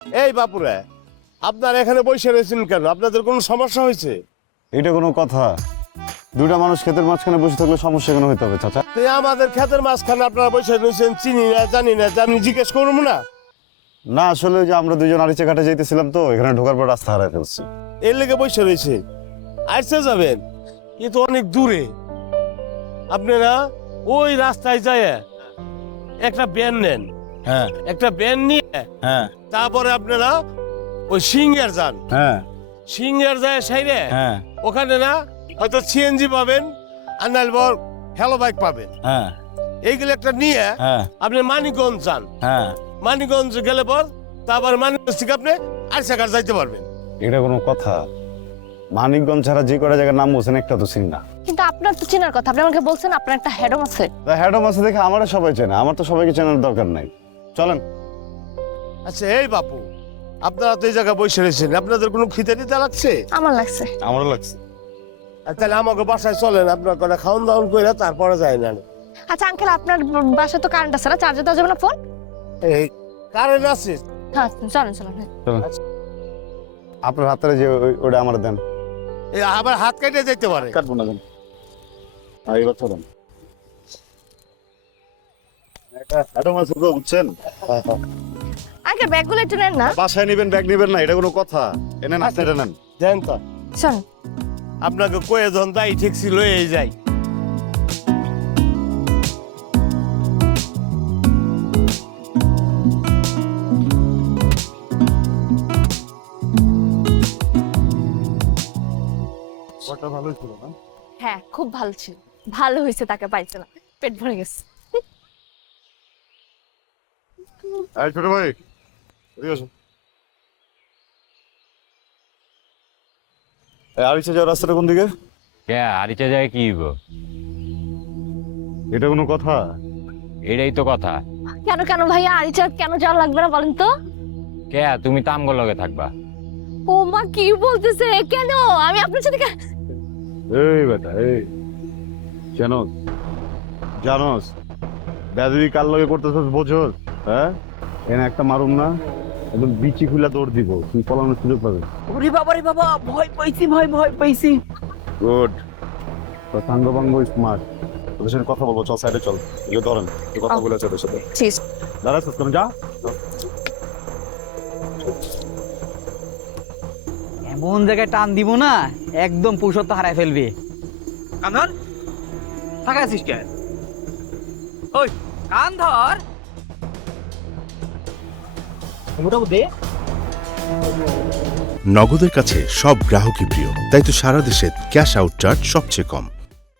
এই বাপুরে, আপনার এখানে বসে রয়েছেন কেন? আপনাদের কোনো সমস্যা হয়েছে? এটা কোনো কথা? দুইটা মানুষ ক্ষেতের মাঝখানে বসে থাকলে সমস্যা কেন হইতে হবে চাচা? তো আমাদের ক্ষেতের মাঝখানে আপনারা বসে রয়েছেন, চিনি না জানি না, আমি জিজ্ঞেস করবো না? না আসলে ওই যে আমরা দুইজন আরিচা ঘাটে যাইতেছিলাম তো, এখানে ঢোকার পর রাস্তা হারাই ফেলছি। এর লেগে বসে রয়েছে। আসতে যাবেন, কিন্তু অনেক দূরে। আপনারা ওই রাস্তায় যায় একটা ব্যান নেন। হ্যাঁ একটা ব্যান নিয়ে হ্যাঁ তারপরে আপনারা ওই সিঙ্গার যান। হ্যাঁ সিঙ্গার যায় সাইডে, হ্যাঁ ওখানে না হয়তো সিএনজি পাবেন, আর নাহলে বড় হ্যালো বাইক পাবেন। হ্যাঁ এইগুলো একটা নিয়ে হ্যাঁ আপনি মানিকগঞ্জ যান। হ্যাঁ। মানিকগঞ্জ গেলে পর তারপর মানিকগঞ্জ থেকে আপনি আরিচাঘাট যাইতে পারবেন। এটা কোনো কথা? মানিকগঞ্জ ছাড়া যে কটা জায়গার নাম বলছেন একটা তো চিনি না। কিন্তু আপনার তো চেনার কথা, আপনি আমাকে বলছেন আপনার একটা হেডম আছে। হ্যাডম আছে দেখে আমারও সবাই চেনে, আমার তো সবাইকে চেনার দরকার নাই। চলেন। আচ্ছা এই বাপু, আপনারা তো এই জায়গায় বসে রয়েছেন, আপনাদের কোনো খিদে দিতে লাগছে? আমার লাগছে। আমারও লাগছে। তাহলে আমাকে বাসায় চলেন, আপনার করে খাওয়ান দাওয়ান করে তারপরে যায় না। আচ্ছা আঙ্কেল, আপনার বাসায় তো কারেন্ট আছে না? চার্জে দেওয়া যাবে না ফোন? এই কারেন্ট আছে? হ্যাঁ চলেন চলেন। চলেন। আপনার হাতের যে ওটা আমার দেন। এই আবার হাত কেটে যেতে পারে। কাটবো না দেন। এইবার চলেন। হ্যাডম আছে তো, বুঝছেন? আঙ্কেল ব্যাগগুলো একটু নেন না। বাসায় নেবেন, ব্যাগ নেবেন না, এটা কোনো কথা? এনেন, আপনি এটা নেন। দেন তো, চল। আপনাকে কয়ে ধন তাই ঠিক ছিল, এই যাই। ওটা ভালোই ছিল না? হ্যাঁ খুব ভালো ছিল, ভালো হয়েছে তাকে পাইছিলাম, পেট ভরে গেছে। এই ছোট ভাই, এদিকে আসো। এই আরিচা যাওয়ার রাস্তাটা কোন দিকে? কে আরিচা যায় কি হইব? এটা কোনো কথা? এটাই তো কথা। কেন কেন ভাইয়া, আরিচা কেন যাওয়া লাগবে না বলেন তো? কে তুমি তো আমগো লগে থাকবা। ও মা কি বলতেছে? কেন আমি আপনার সাথে এই বেটা, এই জানোস জানোস বেদবি কার লগে করতেছস বোঝস? হ্যাঁ, এনে একটা মারুম না, একদম বিচি খুলে দৌড় দিব, তুই পলানোর সুযোগ পাবি। ওরে বাবা রে বাবা, ভয় পাইছি, ভয় পাইছি। গুড, তো সাঙ্গ বাঙ্গ স্মার্ট। তোদের সাথে কথা বলবো, চল সাইডে চল। এগুলো ধরেন, এই কথা বলে চলে সাথে ঠিক দাঁড়াচ্ছিস কেন? যা। এমন জায়গায় টান দিব না, একদম পুরুষত্ব হারায় ফেলবে। কান ধর, ফাঁকা আছিস কে? ওই কান ধর, মোটামুটি। নগদের কাছে সব গ্রাহকই প্রিয়, তাই তো সারা দেশে ক্যাশ আউট চার্জ সবচেয়ে কম।